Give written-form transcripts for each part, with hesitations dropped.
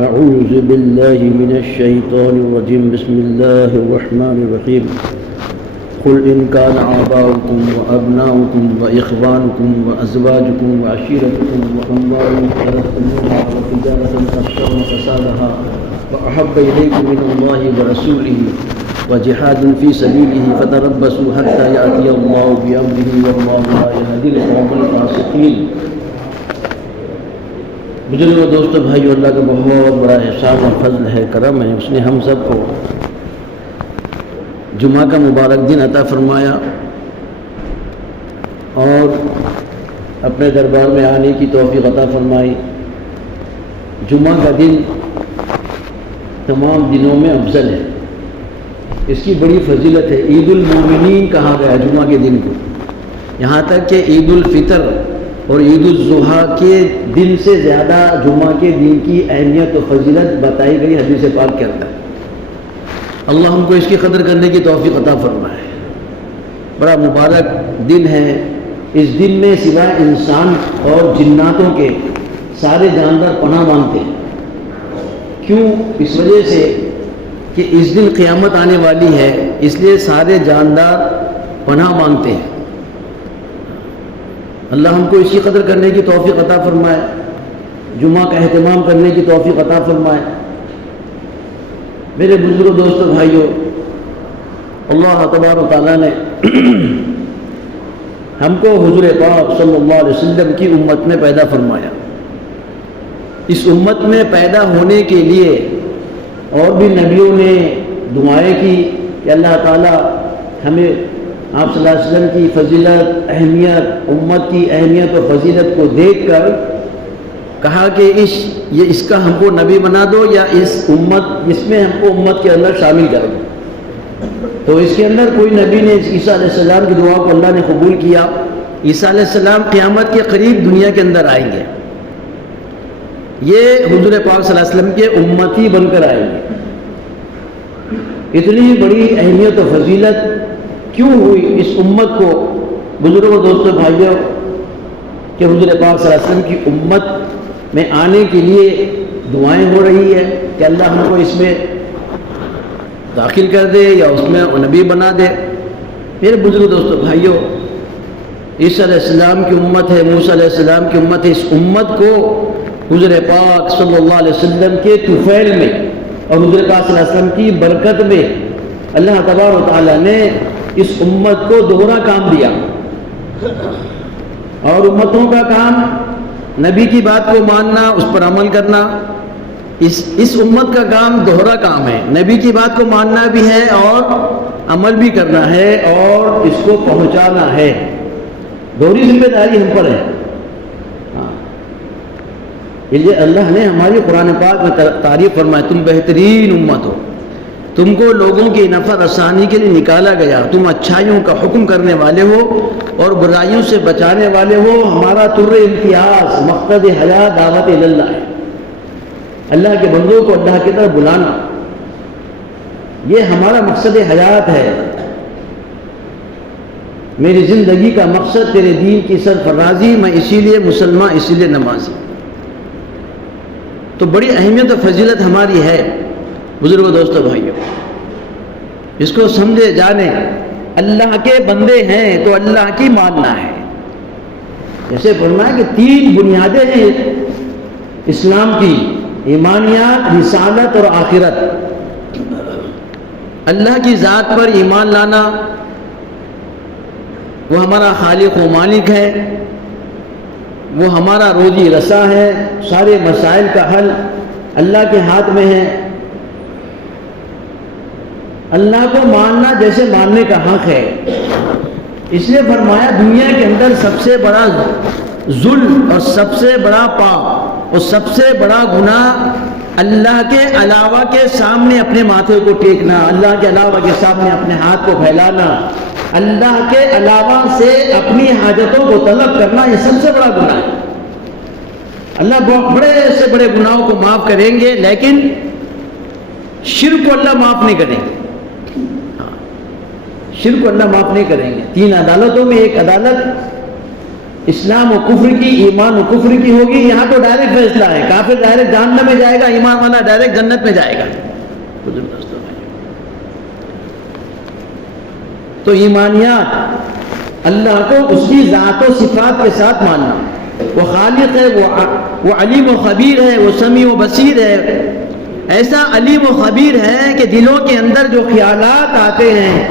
أعوذ بالله من الشيطان الرجيم. بسم الله الرحمن الرحيم. قل إن كان آباؤكم وأبناؤكم وإخوانكم وأزواجكم وعشيرتكم وأموال اقترفتموها وتجارة تخشون كسادها وأحب إليكم من الله ورسوله وجهاد في سبيله فتربصوا حتى يأتي الله بأمره والله لا يهدي القوم الفاسقين. بزرگوں دوستوں بھائیو، اللہ کا بہت بڑا احسان اور فضل ہے، کرم ہے، اس نے ہم سب کو جمعہ کا مبارک دن عطا فرمایا اور اپنے دربار میں آنے کی توفیق عطا فرمائی. جمعہ کا دن تمام دنوں میں افضل ہے، اس کی بڑی فضیلت ہے. عید المومنین کہا گیا جمعہ کے دن کو، یہاں تک کہ عید الفطر اور عید الاضحیٰ کے دن سے زیادہ جمعہ کے دن کی اہمیت و فضیلت بتائی گئی حدیث پاک کے اندر. اللہ ہم کو اس کی قدر کرنے کی توفیق عطا فرمائے. بڑا مبارک دن ہے. اس دن میں سوائے انسان اور جناتوں کے سارے جاندار پناہ مانگتے ہیں. کیوں؟ اس وجہ سے کہ اس دن قیامت آنے والی ہے، اس لیے سارے جاندار پناہ مانگتے ہیں. اللہ ہم کو اس کی قدر کرنے کی توفیق عطا فرمائے، جمعہ کا اہتمام کرنے کی توفیق عطا فرمائے. میرے بزرگوں دوستوں بھائیوں، اللہ تبارک و تعالیٰ نے ہم کو حضور پاک صلی اللہ علیہ وسلم کی امت میں پیدا فرمایا. اس امت میں پیدا ہونے کے لیے اور بھی نبیوں نے دعائیں کی کہ اللہ تعالیٰ ہمیں آپ صلی اللہ علیہ وسلم کی فضیلت، اہمیت، امت کی اہمیت و فضیلت کو دیکھ کر کہا کہ اس کا ہم کو نبی بنا دو، یا اس میں ہم کو امت کے اندر شامل کر دو. تو اس کے اندر کوئی نبی نے عیسیٰ علیہ السلام کی دعا کو اللہ نے قبول کیا. عیسیٰ علیہ السلام قیامت کے قریب دنیا کے اندر آئیں گے. یہ حضور پاک صلی اللہ علیہ وسلم کے امتی بن کر آئیں گے. اتنی بڑی اہمیت و فضیلت کیوں ہوئی اس امت کو؟ بزرگوں دوستوں بھائیوں، کہ حضور پاک صلی اللہ علیہ وسلم کی امت میں آنے کے لیے دعائیں ہو رہی ہے کہ اللہ ہم کو اس میں داخل کر دے یا اس میں نبی بنا دے. میرے بزرگ دوستوں بھائیوں، عیسیٰ علیہ السلام کی امت ہے، موسیٰ علیہ السلام کی امت ہے. اس امت کو حضور پاک صلی اللہ علیہ وسلم کے طفیل میں اور حضور پاک صلی اللہ علیہ وسلم کی برکت میں اللہ تبارک و تعالیٰ نے اس امت کو دوہرا کام دیا. اور امتوں کا کام نبی کی بات کو ماننا، اس پر عمل کرنا. اس امت کا کام دوہرا کام ہے. نبی کی بات کو ماننا بھی ہے اور عمل بھی کرنا ہے اور اس کو پہنچانا ہے. دوہری ذمہ داری ہم پر ہے. یہ اللہ نے ہماری قرآن پاک میں تعریف فرمائی، تم بہترین امت ہو، تم کو لوگوں کی نفع رسانی کے لیے نکالا گیا، تم اچھائیوں کا حکم کرنے والے ہو اور برائیوں سے بچانے والے ہو. ہمارا طر امتیاز، مقصد حیات دعوت اللہ ہے. اللہ کے بندوں کو اللہ کی طرف بلانا، یہ ہمارا مقصد حیات ہے. میری زندگی کا مقصد تیرے دین کی سرفرازی، میں اسی لیے مسلمان، اسی لیے نمازی. تو بڑی اہمیت و فضیلت ہماری ہے. بزرگوں دوستوں بھائیوں، اس کو سمجھے جانے. اللہ کے بندے ہیں تو اللہ کی ماننا ہے. جیسے فرمایا کہ 3 بنیادیں ہیں اسلام کی: ایمانیات، رسالت اور آخرت. اللہ کی ذات پر ایمان لانا، وہ ہمارا خالق و مالک ہے، وہ ہمارا روزی رسا ہے، سارے مسائل کا حل اللہ کے ہاتھ میں ہے. اللہ کو ماننا جیسے ماننے کا حق ہے. اس لیے فرمایا دنیا کے اندر سب سے بڑا ظلم اور سب سے بڑا پاپ اور سب سے بڑا گناہ اللہ کے علاوہ کے سامنے اپنے ماتھے کو ٹیکنا، اللہ کے علاوہ کے سامنے اپنے ہاتھ کو پھیلانا، اللہ کے علاوہ سے اپنی حاجتوں کو طلب کرنا، یہ سب سے بڑا گناہ ہے. اللہ بہت بڑے سے بڑے گناہوں کو معاف کریں گے، لیکن شرک کو اللہ معاف نہیں کریں گے. شرک کو اللہ معاف نہیں کریں گے. 3 عدالتوں میں ایک عدالت اسلام و کفر کی، ایمان و کفر کی ہوگی، یہاں تو ڈائریکٹ فیصلہ ہے، کافر ڈائریکٹ جہنم میں جائے گا، ایمان والا ڈائریکٹ جنت میں جائے گا۔ تو ایمانیات اللہ کو اس کی ذات و صفات کے ساتھ ماننا، وہ خالق ہے، وہ علیم و خبیر ہے، وہ سمیع و بصیر ہے، ایسا علیم و خبیر ہے کہ دلوں کے اندر جو خیالات آتے ہیں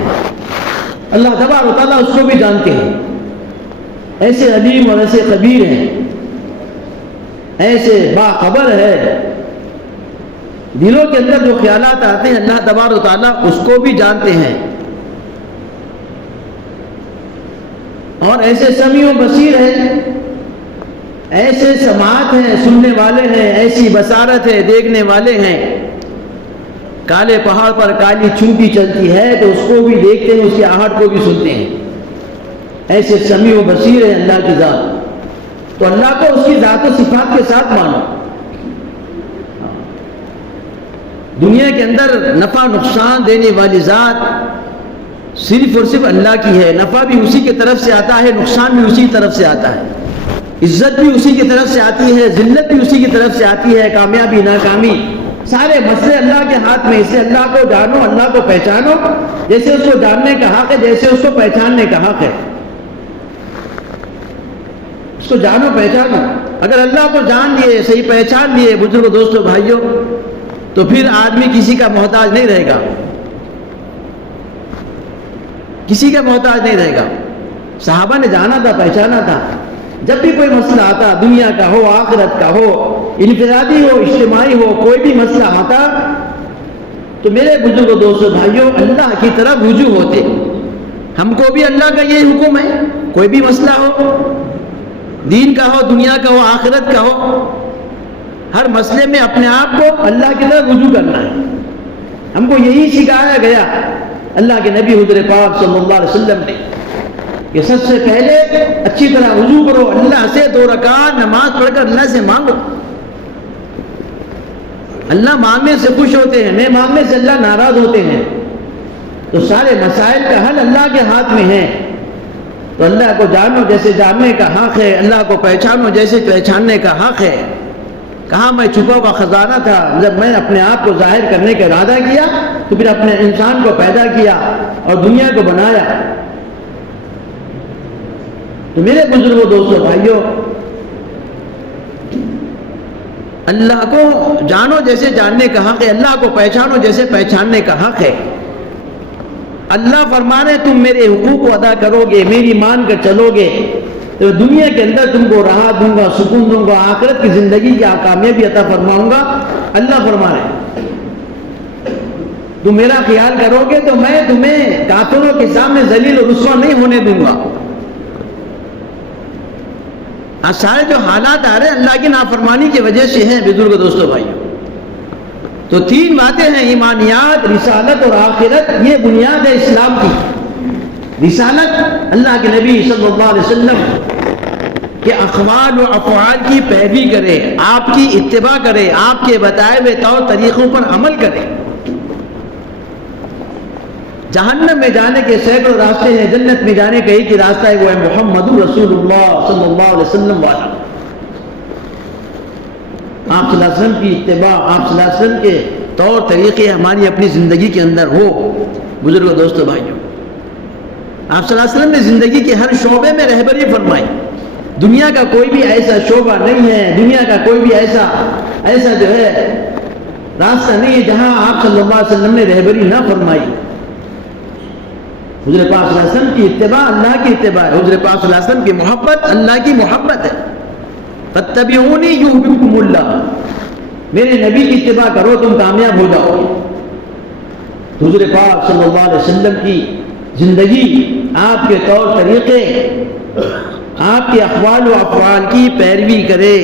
اللہ تبارک و تعالیٰ اس کو بھی جانتے ہیں، ایسے علیم اور ایسے خبیر ہیں، ایسے باخبر ہے، دلوں کے اندر جو خیالات آتے ہیں اللہ تبارک و تعالیٰ اس کو بھی جانتے ہیں، اور ایسے سمیع و بصیر ہے، ایسے سماعت ہیں، سننے والے ہیں، ایسی بصارت ہے، دیکھنے والے ہیں، کالے پہاڑ پر کالی چونٹی چلتی ہے تو اس کو بھی دیکھتے ہیں، اس کی آہٹ کو بھی سنتے ہیں، ایسے سمیع و بصیر ہے اللہ کی ذات۔ تو اللہ کو اس کی ذات و صفات کے ساتھ مانو۔ دنیا کے اندر نفع نقصان دینے والی ذات صرف اور صرف اللہ کی ہے، نفع بھی اسی کی طرف سے آتا ہے، نقصان بھی اسی طرف سے آتا ہے، عزت بھی اسی کی طرف سے آتی ہے، ذلت بھی اسی کی طرف سے آتی ہے، کامیابی ناکامی، سارے مسئلے اللہ کے ہاتھ میں۔ اسے اللہ کو جانو، اللہ کو پہچانو جیسے اس کو جاننے کا حق ہے، جیسے اس کو پہچاننے کا حق ہے، اس کو جانو پہچانو۔ اگر اللہ کو جان لیے، صحیح پہچان لیے بزرگوں دوستوں بھائیوں، تو پھر آدمی کسی کا محتاج نہیں رہے گا، کسی کا محتاج نہیں رہے گا۔ صحابہ نے جانا تھا، پہچانا تھا، جب بھی کوئی مسئلہ آتا، دنیا کا ہو، آخرت کا ہو، انفرادی ہو، اجتماعی ہو، کوئی بھی مسئلہ آتا تو میرے بزرگوں دوستوں بھائیوں اللہ کی طرف رجوع ہوتے۔ ہم کو بھی اللہ کا یہ حکم ہے، کوئی بھی مسئلہ ہو، دین کا ہو، دنیا کا ہو، آخرت کا ہو، ہر مسئلے میں اپنے آپ کو اللہ کی طرف رجوع کرنا ہے۔ ہم کو یہی سکھایا گیا اللہ کے نبی حضور پاک صلی اللہ علیہ وسلم نے کہ سب سے پہلے اچھی طرح وضو کرو، اللہ سے 2 رکعت نماز پڑھ کر اللہ سے مانگو۔ اللہ مانگنے سے خوش ہوتے ہیں، میں مانگنے سے اللہ ناراض ہوتے ہیں۔ تو سارے مسائل کا حل اللہ کے ہاتھ میں ہے۔ تو اللہ کو جانو جیسے جاننے کا حق ہے، اللہ کو پہچانو جیسے پہچاننے کا حق ہے۔ کہاں میں چھپا ہوا خزانہ تھا، جب میں اپنے آپ کو ظاہر کرنے کا ارادہ کیا تو پھر اپنے انسان کو پیدا کیا اور دنیا کو بنایا۔ تو میرے بزرگوں دوستوں بھائیوں، اللہ کو جانو جیسے جاننے کا حق ہے، اللہ کو پہچانو جیسے پہچاننے کا حق ہے۔ اللہ فرمانے تم میرے حقوق کو ادا کرو گے، میری مان کر چلو گے تو دنیا کے اندر تم کو راحت دوں گا، سکون دوں گا، آخرت کی زندگی کی کامیابی عطا فرماؤں گا۔ اللہ فرمانے تم میرا خیال کرو گے تو میں تمہیں کافروں کے سامنے ذلیل و رسوا نہیں ہونے دوں گا۔ سارے جو حالات آ رہے ہیں اللہ کی نافرمانی کی وجہ سے ہیں بزرگ دوستوں بھائیوں۔ تو 3 باتیں ہیں، ایمانیات، رسالت اور آخرت، یہ بنیاد ہے اسلام کی۔ رسالت اللہ کے نبی صلی اللہ علیہ وسلم کے اقوال و افعال کی پیروی کرے، آپ کی اتباع کرے، آپ کے بتائے ہوئے طور طریقوں پر عمل کرے۔ جہنم میں جانے کے سینکڑوں راستے ہیں، جنت میں جانے کا ایک ہی راستہ ہے، وہ ہے محمد رسول اللہ صلی اللہ علیہ وسلم والا۔ آپ صلی اللہ علیہ وسلم کی اتباع، آپ صلی اللہ علیہ وسلم کے طور طریقے ہماری اپنی زندگی کے اندر ہو۔ بزرگوں دوستوں بھائیوں، آپ صلی اللہ علیہ وسلم نے زندگی کے ہر شعبے میں رہبری فرمائی۔ دنیا کا کوئی بھی ایسا شعبہ نہیں ہے، دنیا کا کوئی بھی ایسا جو ہے راستہ نہیں ہے جہاں آپ صلی اللہ علیہ وسلم نے رہبری نہ فرمائی۔ حضور پاک صلی اللہ علیہ وسلم کی اتباع اللہ کی اتباع ہے، حضور پاک صلی اللہ علیہ وسلم کی محبت اللہ کی محبت ہے۔ فاتبعونی یحببکم اللہ، میرے نبی کی اتباع کرو تم کامیاب ہو جاؤ گے۔ حضور پاک صلی اللہ علیہ وسلم کی زندگی، آپ کے طور طریقے، آپ کے اقوال و افعال کی پیروی کرے۔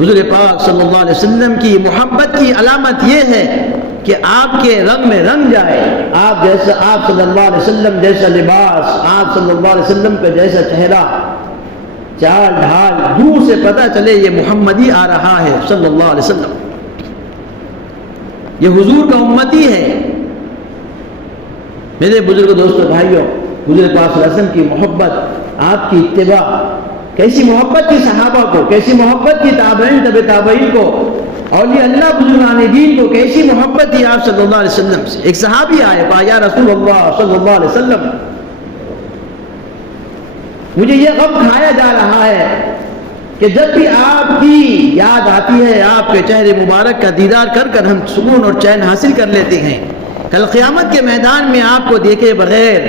حضور پاک صلی اللہ علیہ وسلم کی محبت کی علامت یہ ہے کہ آپ کے رنگ میں رنگ جائے، آپ صلی اللہ علیہ وسلم جیسا لباس، آپ صلی اللہ علیہ وسلم کا جیسا چہرہ، چال ڈھال، دور سے پتہ چلے یہ محمدی آ رہا ہے صلی اللہ علیہ وسلم، یہ حضور کا امتی ہے۔ میرے بزرگ دوستوں بھائیوں، حضور پاک صلی اللہ علیہ وسلم کی محبت، آپ کی اتباع، کیسی محبت تھی صحابہ کو، کیسی محبت تھی تابعین تبع تابعین کو، اولیاء اللہ بزرگان دین کو کیسی محبت تھی آپ صلی اللہ علیہ وسلم سے۔ ایک صحابی آئے، کہا یا رسول اللہ صلی اللہ علیہ وسلم، مجھے یہ غم کھایا جا رہا ہے کہ جب بھی آپ کی یاد آتی ہے، آپ کے چہرے مبارک کا دیدار کر کر ہم سکون اور چین حاصل کر لیتے ہیں، کل قیامت کے میدان میں آپ کو دیکھے بغیر،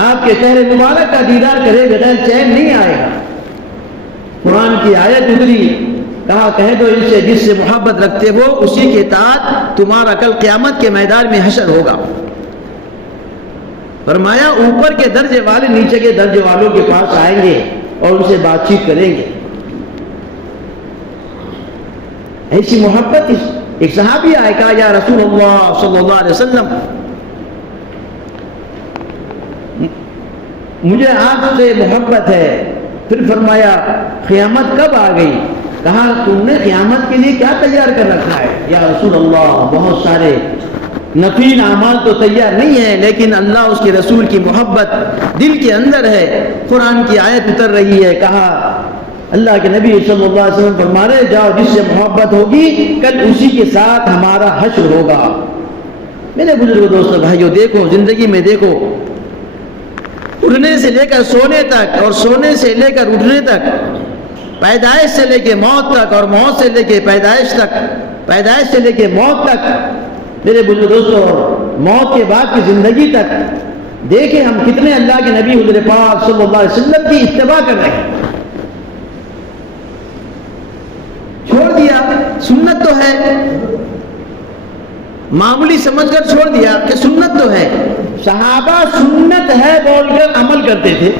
آپ کے چہرے مبارک کا دیدار کرے بغیر چین نہیں آئے گا۔ قرآن کی آیت اتری، کہا کہہ دو ان سے جس سے محبت رکھتے ہو اسی کے ساتھ تمہارا کل قیامت کے میدان میں حشر ہوگا۔ فرمایا اوپر کے درجے والے نیچے کے درجے والوں کے پاس آئیں گے اور ان سے بات چیت کریں گے۔ ایسی محبت، ایک صحابی آئے، کہا یا رسول اللہ صلی اللہ علیہ وسلم، مجھے آپ سے محبت ہے۔ پھر فرمایا قیامت کب آ گئی؟ کہا تم نے قیامت کے لیے کیا تیار کر رکھا ہے؟ یا رسول اللہ بہت سارے نفیل اعمال تو تیار نہیں ہے، لیکن اللہ اس کے رسول کی محبت دل کے اندر ہے۔ قرآن کی آیت اتر رہی ہے، کہا اللہ کے نبی صلی اللہ علیہ وسلم فرما رہے جاؤ جس سے محبت ہوگی کل اسی کے ساتھ ہمارا حشر ہوگا۔ میرے بزرگ دوستو بھائیو، دیکھو زندگی میں، دیکھو اٹھنے سے لے کر سونے تک اور سونے سے لے کر اٹھنے تک، پیدائش سے لے کے موت تک اور موت سے لے کے پیدائش تک، پیدائش سے لے کے موت تک، میرے بزرگ دوستو موت کے بعد کی زندگی تک، دیکھیں ہم کتنے اللہ کے نبی حضور پاک صلی اللہ علیہ وسلم کی اتباع کر رہے ہیں۔ چھوڑ دیا، سنت تو ہے، معمولی سمجھ کر چھوڑ دیا کہ سنت تو ہے۔ صحابہ سنت ہے بول کر عمل کرتے تھے۔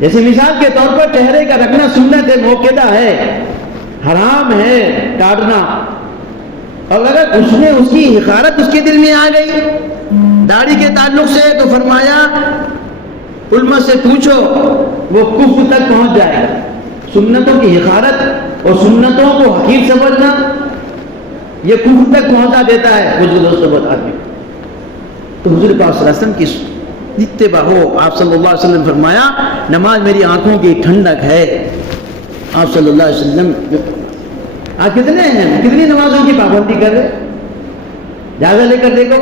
جیسے مثال کے طور پر چہرے کا رکھنا سنت ہے، موقعہ ہے، حرام ہے کاٹنا، اور اگر اس نے اس کی حقارت اس کے دل میں آ گئی داڑھی کے تعلق سے تو فرمایا علماء سے پوچھو، وہ کفر تک پہنچ جائے گا۔ سنتوں کی حقارت اور سنتوں کو حقیر سمجھنا یہ کفر تک پہنچا دیتا ہے۔ مجھے دوستوں بتا دیں تو حضور پاک صلی اللہ علیہ وسلم کی اتباع ہو۔ آپ صلی اللہ علیہ وسلم فرمایا نماز میری آنکھوں کی ٹھنڈک ہے۔ آپ صلی اللہ علیہ وسلم آپ کتنے ہیں، کتنی نمازوں کی پابندی کر رہے؟ جائزہ لے کر دیکھو،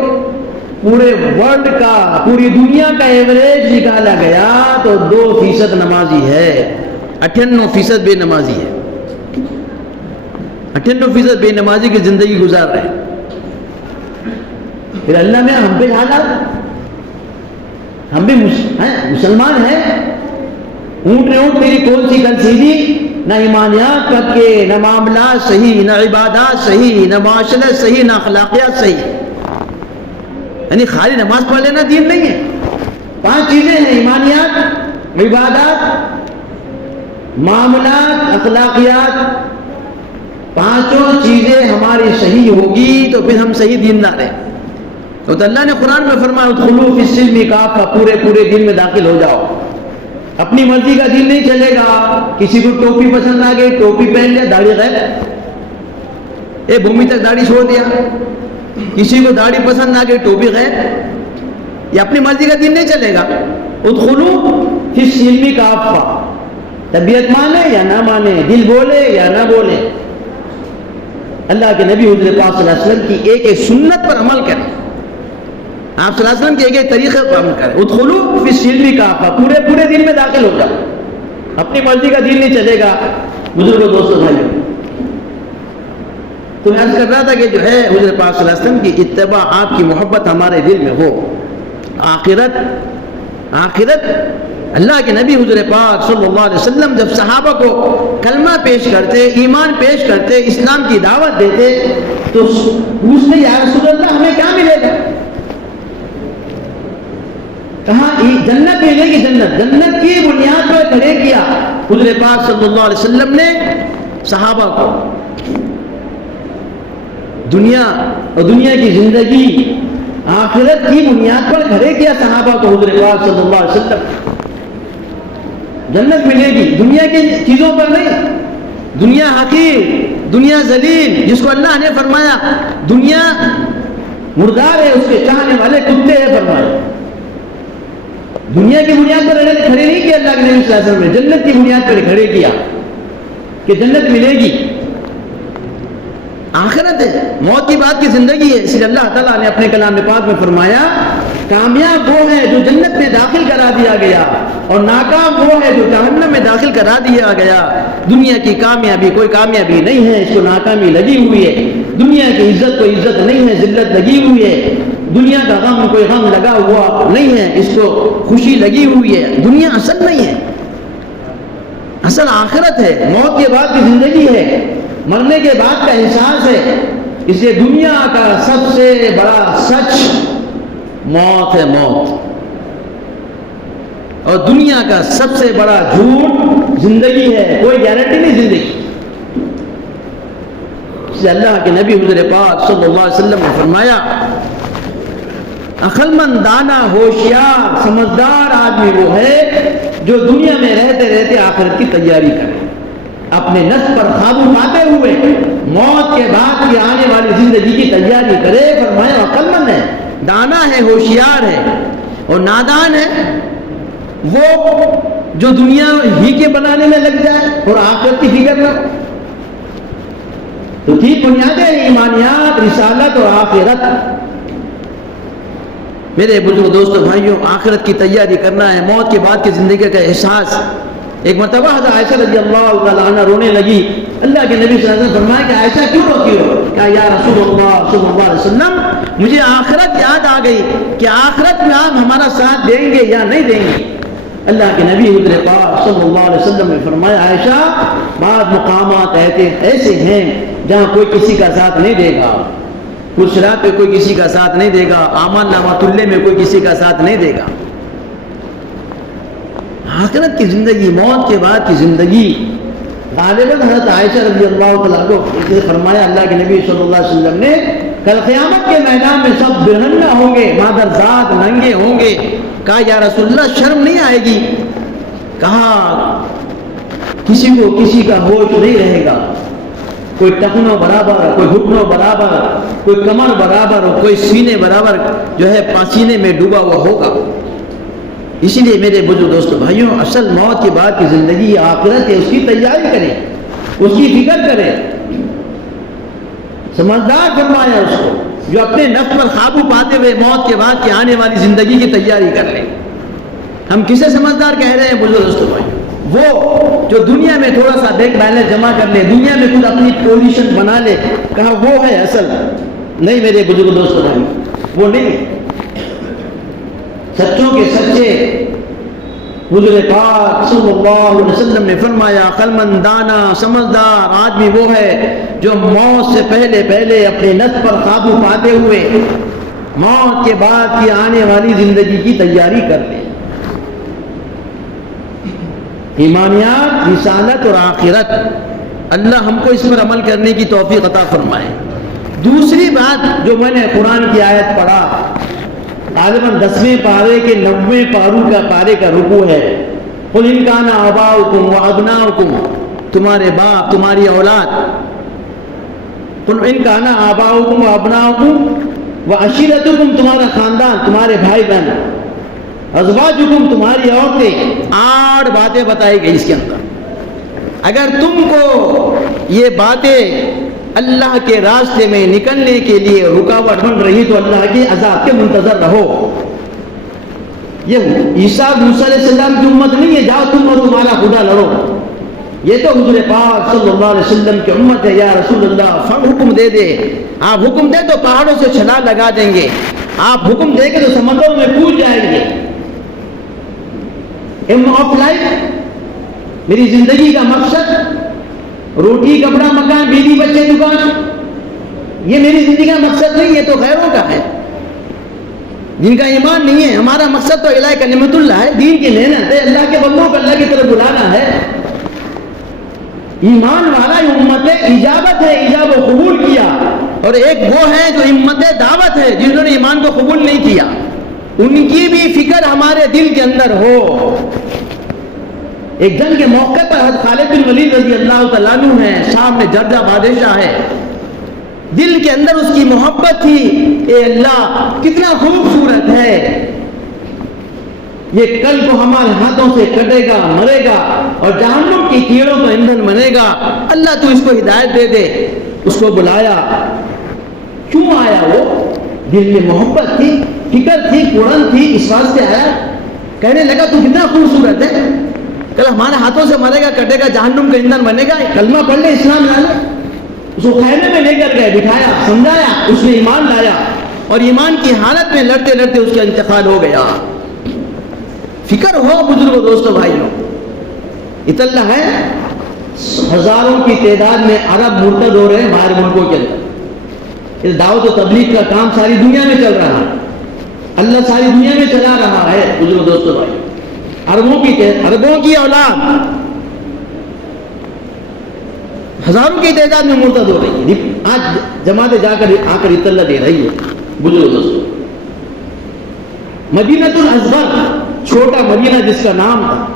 پورے ورلڈ کا، پوری دنیا کا ایوریج نکالا گیا تو 2% نمازی ہے، 98% بے نمازی ہے۔ 98% بے نمازی کی زندگی گزار رہے ہیں۔ پھر اللہ میں ہم پہ حالات، ہم بھی مسلمان ہیں، اونٹ نے اونٹ میری کون سی کل سیدھی، نہ ایمانیات پکے، نہ معاملات صحیح، نہ عبادات صحیح، نہ معاشرت صحیح، نہ اخلاقیات صحیح۔ یعنی خالی نماز پڑھ لینا دین نہیں ہے۔ 5 چیزیں ہیں، ایمانیات، عبادات، معاملات، اخلاقیات۔ 5 چیزیں ہماری صحیح ہوگی تو پھر ہم صحیح دیندار ہیں۔ تو اللہ نے قرآن میں فرمایا ادخلوا فی السلم کافہ، پورے دین میں داخل ہو جاؤ۔ اپنی مرضی کا دین نہیں چلے گا۔ کسی کو ٹوپی پسند آ گئی ٹوپی پہن لیا، داڑھی غیر، بھومی تک داڑھی چھوڑ دیا۔ کسی کو داڑھی پسند آ گئی ٹوپی غیر، یہ اپنی مرضی کا دین نہیں چلے گا۔ ادخلوا فی السلم کافہ، طبیعت مانے یا نہ مانے، دل بولے یا نہ بولے، اللہ کے نبی حضور پاک صلی اللہ علیہ وسلم کی ایک سنت پر عمل کریں، آپ صلی اللہ علیہ وسلم کے ایک طریقے پر عمل کریں۔ ادخلوا فی السلم کافہ، پورے دین میں داخل ہو جاؤ، اپنی مرضی کا دین نہیں چلے گا۔ بزرگوں دوستوں بھائیوں، تو میں عرض کر رہا تھا کہ جو ہے حضور پاک صلی اللہ علیہ وسلم کی اتباع، آپ کی محبت ہمارے دل میں ہو۔ آخرت اللہ کے نبی حضور پاک صلی اللہ علیہ وسلم جب صحابہ کو کلمہ پیش کرتے، ایمان پیش کرتے، اسلام کی دعوت دیتے تو پوچھتے یا رسول اللہ ہمیں کیا ملے گا؟ کہاں جنت ملے گی، جنت کی بنیاد پر کھڑے کیا حضور پاک صلی اللہ علیہ وسلم نے صحابہ کو۔ دنیا اور دنیا کی زندگی آخرت کی بنیاد پر کھڑے کیا صحابہ کو حضور پاک صلی اللہ علیہ وسلم۔ جنت ملے گی دنیا کی چیزوں پر نہیں، دنیا حقیر، دنیا ذلیل، جس کو اللہ نے فرمایا دنیا مردار ہے، اس کے چاہنے والے کتے ہیں فرمایا۔ دنیا کی بنیاد پر کھڑے نہیں کیا اللہ کے نبی صلی اللہ علیہ وسلم نے، جنت کی بنیاد پر کھڑے کیا کہ جنت ملے گی، آخرت ہے، موت کی بات کی زندگی ہے۔ اس لیے اللہ تعالیٰ نے اپنے کلام پاک میں فرمایا کامیاب وہ ہے جو جنت میں داخل کرا دیا گیا اور ناکام وہ ہے جو جہنم میں داخل کرا دیا گیا۔ دنیا کی کامیابی کوئی کامیابی نہیں ہے، اس کو ناکامی لگی ہوئی ہے۔ دنیا کی عزت کوئی عزت نہیں ہے، ذلت لگی ہوئی ہے۔ دنیا کا غم کوئی غم لگا ہوا نہیں ہے، اس کو خوشی لگی ہوئی ہے۔ دنیا اصل نہیں ہے، اصل آخرت ہے، موت کے بعد کی زندگی ہے، مرنے کے بعد کا احساس ہے۔ اس لیے دنیا کا سب سے بڑا سچ موت ہے، موت، اور دنیا کا سب سے بڑا جھوٹ زندگی ہے، کوئی گارنٹی نہیں زندگی۔ اس لیے اللہ کے نبی حضور پاک صلی اللہ علیہ وسلم نے فرمایا عقل مند، دانا، ہوشیار، سمجھدار آدمی وہ ہے جو دنیا میں رہتے رہتے آخرت کی تیاری کرے، اپنے نفس پر قابو پاتے ہوئے موت کے بعد کی آنے والی زندگی کی تیاری کرے۔ فرمایا عقل مند ہے، دانا ہے، ہوشیار ہے، اور نادان ہے وہ جو دنیا ہی کے بنانے میں لگ جائے اور آخرت کی فکر نہ۔ تو ٹھیک بنیادیں ایمانیات، رسالت اور آخرت۔ میرے بزرگ دوستوں بھائیوں، آخرت کی تیاری کرنا ہے، موت کے بعد کی زندگی کا احساس۔ ایک مرتبہ حضرت عائشہ رضی اللہ تعالیٰ عنہ رونے لگی، اللہ کے نبی صلی اللہ علیہ وسلم فرمایا کہ عائشہ کیوں روتی ہو؟ کہا یا رسول اللہ صلی اللہ علیہ وسلم مجھے آخرت یاد آ گئی کہ آخرت میں آپ ہمارا ساتھ دیں گے یا نہیں دیں گے۔ اللہ کے نبی حضرت پاک صلی اللہ علیہ وسلم نے فرمایا عائشہ بعض مقامات ایسے ہیں جہاں کوئی کسی کا ساتھ نہیں دے گا، کچھ رات پہ کوئی کسی کا ساتھ نہیں دے گا، اعمال نامہ تلنے میں کوئی کسی کا ساتھ نہیں دے گا۔ آخرت کی زندگی، موت کے بعد کی زندگی، غالباً حضرت عائشہ رضی اللہ تعالیٰ کو فرمایا اللہ کے نبی صلی اللہ علیہ وسلم نے کل قیامت کے میدان میں سب برہنہ ہوں گے، مادرزاد ننگے ہوں گے۔ کہا یا رسول اللہ شرم نہیں آئے گی؟ کہا کسی کو کسی کا ہوش نہیں رہے گا، کوئی ٹخنوں برابر، کوئی گھٹنوں برابر، کوئی کمر برابر، کوئی سینے برابر جو ہے پسینے میں ڈوبا ہوا ہوگا۔ اسی لیے میرے بزرگ دوستو بھائیوں، اصل موت کے بعد کی زندگی آخرت ہے، اس کی تیاری کریں، اس کی فکر کریں۔ سمجھدار فرمایا اس کو جو اپنے نفس پر قابو پاتے ہوئے موت کے بعد کی آنے والی زندگی کی تیاری کر لیں۔ ہم کسے سمجھدار کہہ رہے ہیں بزرگ دوستو بھائی؟ وہ جو دنیا میں تھوڑا سا بینک بیلنس جمع کر لے، دنیا میں خود اپنی پوزیشن بنا لے، کہا وہ ہے اصل۔ نہیں میرے بزرگ دوستو بھائی، وہ نہیں۔ سچوں کے سچے حضور پاک صلی اللہ علیہ وسلم نے فرمایا عقل مند، دانا، سمجھدار آدمی وہ ہے جو موت سے پہلے پہلے اپنے نفس پر قابو پاتے ہوئے موت کے بعد کی آنے والی زندگی کی تیاری کر لے۔ ایمانیات، رسالت اور آخرت، اللہ ہم کو اس پر عمل کرنے کی توفیق عطا فرمائے۔ دوسری بات جو میں نے قرآن کی آیت پڑھا، غالباً 10ویں پارے کے 9ویں پارے کا رکوع ہے۔ قُلْ إِنْ كَانَ آبَاؤُكُمْ وَأَبْنَاؤُكُمْ، تمہارے باپ، تمہاری اولاد۔ قُلْ إِنْ كَانَ آبَاؤُكُمْ وَأَبْنَاؤُكُمْ وَعَشِيرَتُكُمْ، تمہارا خاندان، تمہارے بھائی بہن، ازواجکم، تمہاری عورتیں۔ 8 باتیں بتائی گئی اس کے اندر۔ اگر تم کو یہ باتیں اللہ کے راستے میں نکلنے کے لیے رکاوٹ بن رہی تو اللہ کے عذاب کے منتظر رہو۔ یہ عیسیٰ موسیٰ علیہ السلام کی امت نہیں ہے جاؤ تم اور تمہارا خدا لڑو، یہ تو حضور پاک صلی اللہ علیہ وسلم کی امت ہے۔ یا رسول اللہ حکم دے دے، آپ حکم دے تو پہاڑوں سے چھلانگ لگا دیں گے، آپ حکم دے کے تو سمندروں میں کود جائیں گے۔ ایم آف لائف، میری زندگی کا مقصد روٹی، کپڑا، مکان، بیوی، بچے، دکان، یہ میری زندگی کا مقصد نہیں، یہ تو غیروں کا ہے جن کا ایمان نہیں ہے۔ ہمارا مقصد تو الہ کلمت اللہ ہے، دین کی محنت ہے، اللہ کے بندوں کو اللہ کی طرف بلانا ہے۔ ایمان والا امت اجابت ہے، ایجاب و قبول کیا، اور ایک وہ ہے جو امت دعوت ہے جنہوں نے ایمان کو قبول نہیں کیا، ان کی بھی فکر ہمارے دل کے اندر ہو۔ ایک جنگ کے موقع پر حضرت خالد بن ولید رضی اللہ تعالیٰ عنہ ہے، شام میں جرجہ بادشاہ ہے، دل کے اندر اس کی محبت تھی، اے اللہ کتنا خوبصورت ہے یہ کل کو ہمارے ہاتھوں سے کٹے گا، مرے گا اور جہنم کی کیڑوں کا ایندھن بنے گا۔ اللہ تو اس کو ہدایت دے دے۔ اس کو بلایا، کیوں آیا؟ وہ دل میں محبت تھی، فکر تھی، قرآن تھی، اس واسطے آیا۔ کہنے لگا تو کتنا خوبصورت ہے، کل ہمارے ہاتھوں سے مرے گا، کٹے گا، جہنم کا ایندھن بنے گا، کلمہ پڑھ لے، اسلام لا لے۔ اس کو خیمے میں لے کر گئے، بٹھایا، سمجھایا، اس نے ایمان لایا اور ایمان کی حالت میں لڑتے لڑتے اس کا انتقال ہو گیا۔ فکر ہو بزرگوں، دوستوں، بھائیوں، اطلاع ہے ہزاروں کی تعداد میں عرب مرتد ہو رہے ہیں باہر ملکوں کے اندر۔ اس دعوت و تبلیغ کا کام ساری دنیا میں چل رہا ہے، اللہ ساری دنیا میں چلا رہا ہے بزرگوں، دوستوں، بھائی۔ اربوں کی اولاد ہزاروں کی تعداد میں مرتد ہو رہی ہے۔ آج جماعتیں آ کر اطلاع دے رہی ہے بزرگوں، دوستوں۔ مدینۃ الاصغر، چھوٹا مدینہ جس کا نام تھا،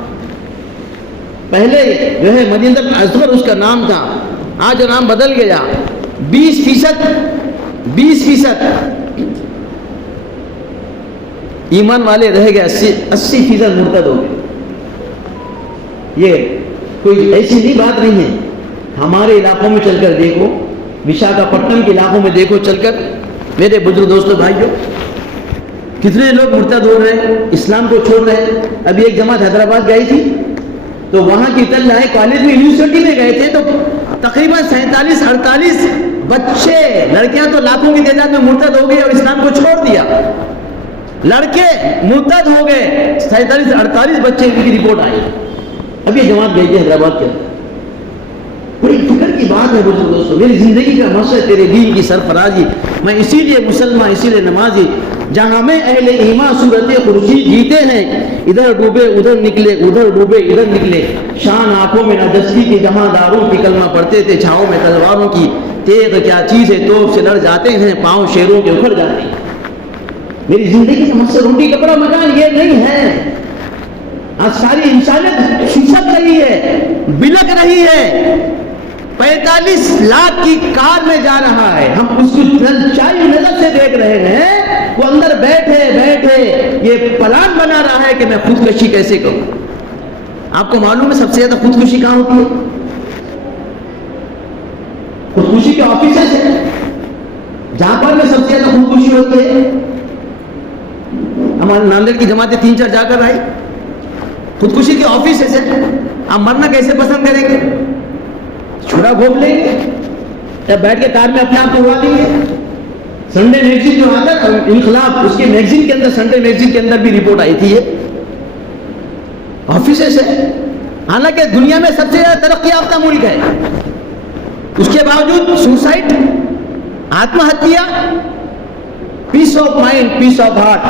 پہلے جو ہے مدینۃ الاصغر اس کا نام تھا، آج نام بدل گیا۔ 20% ایمان والے رہ گئے، 80% مرتد ہو گئے۔ یہ کوئی ایسی نہیں بات نہیں ہے، ہمارے علاقوں میں چل کر دیکھو، وشاکھاپٹنم کے علاقوں میں دیکھو چل کر، میرے بزرگ دوستوں، بھائیوں، کتنے لوگ مرتد ہو رہے ہیں، اسلام کو چھوڑ رہے ہیں۔ ابھی ایک جماعت حیدرآباد گئی تھی تو وہاں کی اطلاع ہے، کالج میں، یونیورسٹی میں گئے تھے تو تقریباً 47-48 بچے، لڑکیاں تو لاکھوں کی تعداد میں مرتد ہو گئی اور اسلام کو چھوڑ دیا۔ لڑکے مرتد ہو گئے 47-48 بچے کی رپورٹ آئی۔ اب یہ جماعت گئی تھی حیدرآباد کے اندر۔ بڑی فکر کی بات ہے بزرگ دوستوں، میری زندگی کا مقصد تیرے دین کی سرفرازی، میں اسی لیے مسلمان، اسی لیے نمازی، جہاں میں اہل ایمان صورت خورشید جیتے ہیں، ادھر ڈوبے ادھر نکلے، ادھر ڈوبے ادھر نکلے، شان آنکھوں میں نہ دستی کی، جہاں داروں کی کلمہ پڑھتے تھے، چھاؤں میں تلواروں کی، تیغ کیا چیز ہے، توپ سے لڑ جاتے ہیں، پاؤں شیروں کے اکھڑ جاتے ہیں۔ میری زندگی کا مقصد روٹی کپڑا مکان یہ نہیں ہے۔ آج ساری انسانیت سسک رہی ہے، بلک رہی ہے، 45 لاکھ کی کار میں جا رہا ہے، ہم اس کو چائی نظر سے دیکھ رہے ہیں، وہ اندر بیٹھے بیٹھے یہ پلان بنا رہا ہے کہ میں خودکشی کیسے کروں۔ آپ کو معلوم ہے سب سے زیادہ خودکشی کہاں ہوتی ہے؟ خودکشی کے آفیسز ہیں، جہاں پر میں سب سے زیادہ خودکشی ہوتی ہے۔ ہمارے ناندیڑ کی جماعتیں 3-4 جا کر آئی، خودکشی کے آفیسز ہیں۔ آپ مرنا کیسے پسند کریں گے؟ چھڑا گھوپ لیں گے یا بیٹھ کے کار میں اپنے آپ کو اڑا دیں گے؟ سنڈے میگزین جو آتا ہے انقلاب، اس کے میگزین کے اندر، سنڈے میگزین کے اندر بھی رپورٹ آئی تھی، یہ آفیسز ہے۔ حالانکہ دنیا میں سب سے زیادہ ترقی یافتہ ملک ہے، اس کے باوجود سوسائڈ، آتم ہتیا، peace of mind, peace of heart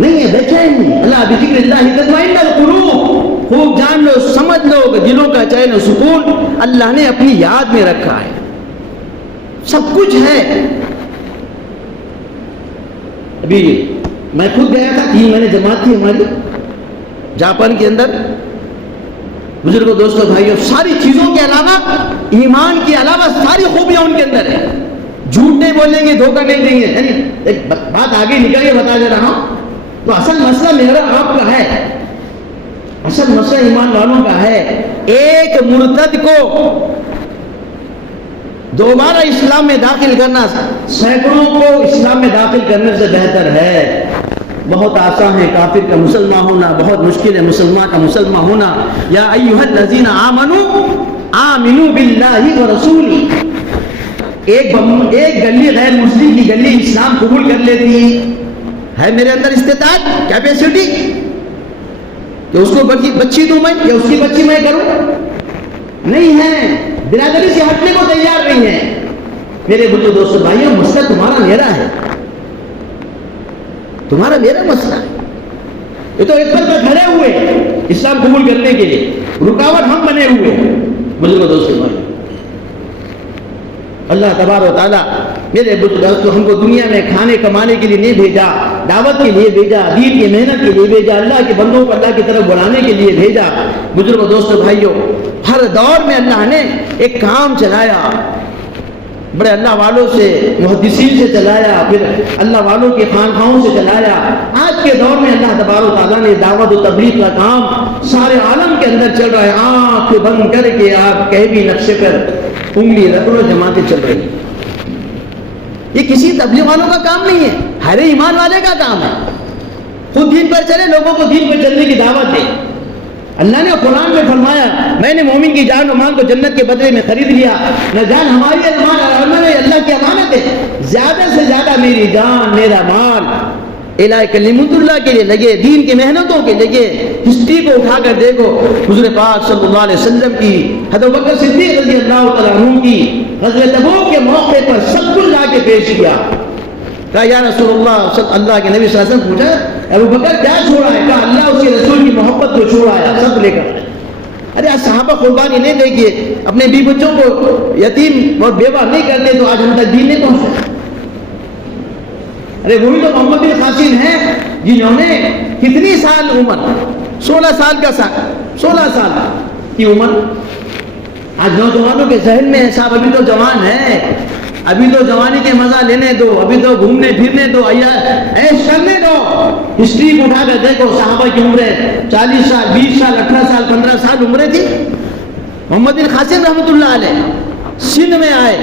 نہیں ہے، بے چین۔ اللہ بذکر اللہ تطمئن القلوب، خوب جان لو، سمجھ لو کہ دلوں کا چین و سکون اللہ نے اپنی یاد میں رکھا ہے، سب کچھ ہے۔ ابھی میں خود گیا تھا، 3 مہینے جماعت تھی ہماری جاپان کے اندر۔ بزرگوں، دوستوں، بھائیوں، ساری چیزوں کے علاوہ، ایمان کے علاوہ ساری خوبیاں ان کے اندر ہے۔ جھوٹ نہیں بولیں گے، دھوکہ نہیں دیں گے۔ یعنی ایک بات آگے نکل کے بتا دے رہا ہوں، تو اصل مسئلہ میرا آپ کا ہے، اصل مسئلہ ایمان والوں کا ہے۔ ایک مرتد کو دوبارہ اسلام میں داخل کرنا سینکڑوں کو اسلام میں داخل کرنے سے بہتر ہے۔ بہت آسان ہے کافر کا مسلمان ہونا، بہت مشکل ہے مسلمان کا مسلمان ہونا۔ یا ایھا الذین آمنوا آمنوا باللہ ورسولہ، ایک گلی غیر مسلم کی گلی اسلام قبول کر لیتی ہے، میرے اندر استطاعت، کیپیسٹی کہ اس کو بچی دوں میں یا اس کی بچی میں کروں؟ نہیں ہے، برادری سے ہٹنے کو تیار نہیں ہے۔ میرے بزرگ دوستوں، بھائیوں، مسئلہ تمہارا میرا ہے، تمہارا میرا مسئلہ ہے۔ یہ تو ایک پر کھڑے ہوئے اسلام قبول کرنے کے لیے، رکاوٹ ہم بنے ہوئے۔ بزرگ دوستوں، بھائیوں، اللہ تبارک و تعالیٰ میرے بزرگ دوستوں ہم کو دنیا میں کھانے کمانے کے لیے نہیں بھیجا، دعوت کے لیے بھیجا، دین کی محنت کے لیے بھیجا، اللہ کے بندوں کو اللہ کی طرف بلانے کے لیے بھیجا۔ بزرگ دوستوں، بھائیوں، ہر دور میں اللہ نے ایک کام چلایا، بڑے اللہ والوں سے محدثین سے چلایا، پھر اللہ والوں کے خانقاہوں سے چلایا۔ آج کے دور میں اللہ تبارک و تعالیٰ نے دعوت و تبلیغ کا کام سارے عالم کے اندر چل رہا ہے۔ آنکھ بند کر کے آپ کہیں بھی نقشے پر انگلی رکھ لو، جماعتیں چل رہی ہیں۔ یہ کسی تبلیغ والوں کا کام نہیں ہے، ہر ایمان والے کا کام ہے۔ خود دین پر چلے، لوگوں کو دین پر چلنے کی دعوت دے۔ اللہ نے قرآن میں فرمایا میں نے مومن کی جان و مال کو جنت کے بدلے میں خرید لیا۔ نہ جان ہماری اللہ کی امانت ہے، زیادہ سے زیادہ میری جان میرا مال الہ کلمت اللہ کے لیے لگے، دین کی محنتوں کے لگے۔ ہسٹری کو اٹھا کر دیکھو، حضور پاک صلی اللہ علیہ وسلم کی، حضرت بکر صدیق رضی اللہ تعالیٰ عنہ کی غزوہ تبوک کے موقع پر سب کچھ لا کے پیش کیا۔ کہا یا رسول اللہ، اللہ کے نبی صلی اللہ علیہ وسلم پوچھا ابو بکر کیا چھوڑا ہے؟ کہا اللہ اس کے رسول کی محبت کو چھوڑا ہے، سب لے کر۔ ارے آج صحابہ قربانی نہیں دے گے، اپنے بی بچوں کو یتیم اور بیوہ نہیں کرتے تو آج ہم تک دین نہیں پہنچتا۔ ارے وہی تو محمد بن قاسم ہیں جنہوں نے کتنی سال عمر، 16 سال کا 16 سال کی عمر۔ آج نوجوانوں کے ذہن میں ہے صاحب ابھی تو جوان ہے، ابھی تو جوانی کے مزہ لینے دو، ابھی تو گھومنے پھرنے دو، عیش کرنے دو۔ ہسٹری کو اٹھا کر دیکھو، صحابہ کی عمریں 40 سال 20 سال 18 سال 15 سال عمریں تھی۔ محمد بن قاسم رحمۃ اللہ علیہ سندھ میں آئے،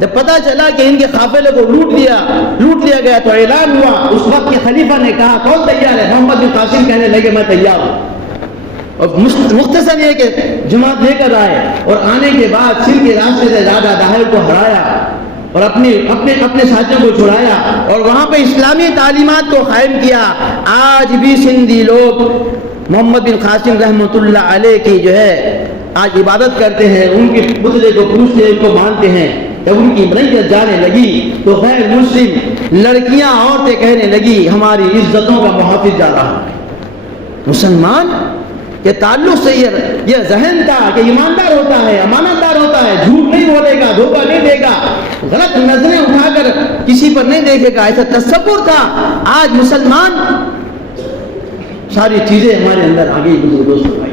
جب پتا چلا کہ ان کے قافلے کو لوٹ لیا گیا تو اعلان ہوا، اس وقت کے خلیفہ نے کہا کون تیار ہے؟ محمد بن قاسم کہنے لگے میں تیار ہوں۔ اور مختصر یہ کہ جماعت لے کر آئے، اور آنے کے بعد سندھ کے راستے سے راجہ داہر کو ہرایا اور اپنے ساتھیوں کو چھڑایا، اور وہاں پہ اسلامی تعلیمات کو قائم کیا۔ آج بھی سندھی لوگ محمد بن قاسم رحمۃ اللہ علیہ کی جو ہے آج عبادت کرتے ہیں، ان کے پتلے کو پوجتے ہیں، ان کو مانتے ہیں۔ جب ان کی ملکیت جانے لگی تو غیر مسلم لڑکیاں عورتیں کہنے لگی ہماری عزتوں کا محافظ جا رہا۔ مسلمان کے تعلق سے یہ ذہن تھا کہ ایماندار ہوتا ہے، امانت دار ہوتا ہے، جھوٹ نہیں بولے گا، دھوکہ نہیں دے گا، غلط نظریں اٹھا کر کسی پر نہیں دیکھے گا، ایسا تصور تھا۔ آج مسلمان ساری چیزیں ہمارے اندر آ گئی۔ دوستوں بھائی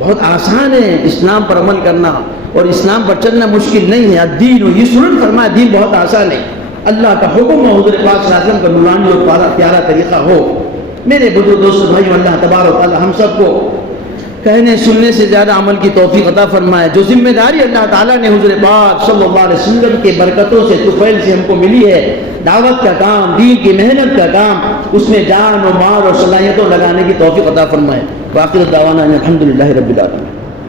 بہت آسان ہے اسلام پر عمل کرنا، اور اسلام پر چلنا مشکل نہیں ہے۔ دین یسر فرمایا، دین بہت آسان ہے۔ اللہ کا حکم اور حضور پاک صلی اللہ علیہ وسلم کا نورانی اور پیارا طریقہ ہو۔ میرے بزرگ دوستوں بھائیوں، اللہ تبارک و تعالی ہم سب کو کہنے سننے سے زیادہ عمل کی توفیق عطا فرمائے۔ جو ذمہ داری اللہ تعالیٰ نے حضور پاک صلی اللہ علیہ وسلم کے برکتوں سے طفیل سے ہم کو ملی ہے، دعوت کا کام، دین کی محنت کا کام، اس میں جان و مال اور صلاحیتوں لگانے کی توفیق عطا فرمائے۔ باقی دعوانا الحمدللہ رب العالمین۔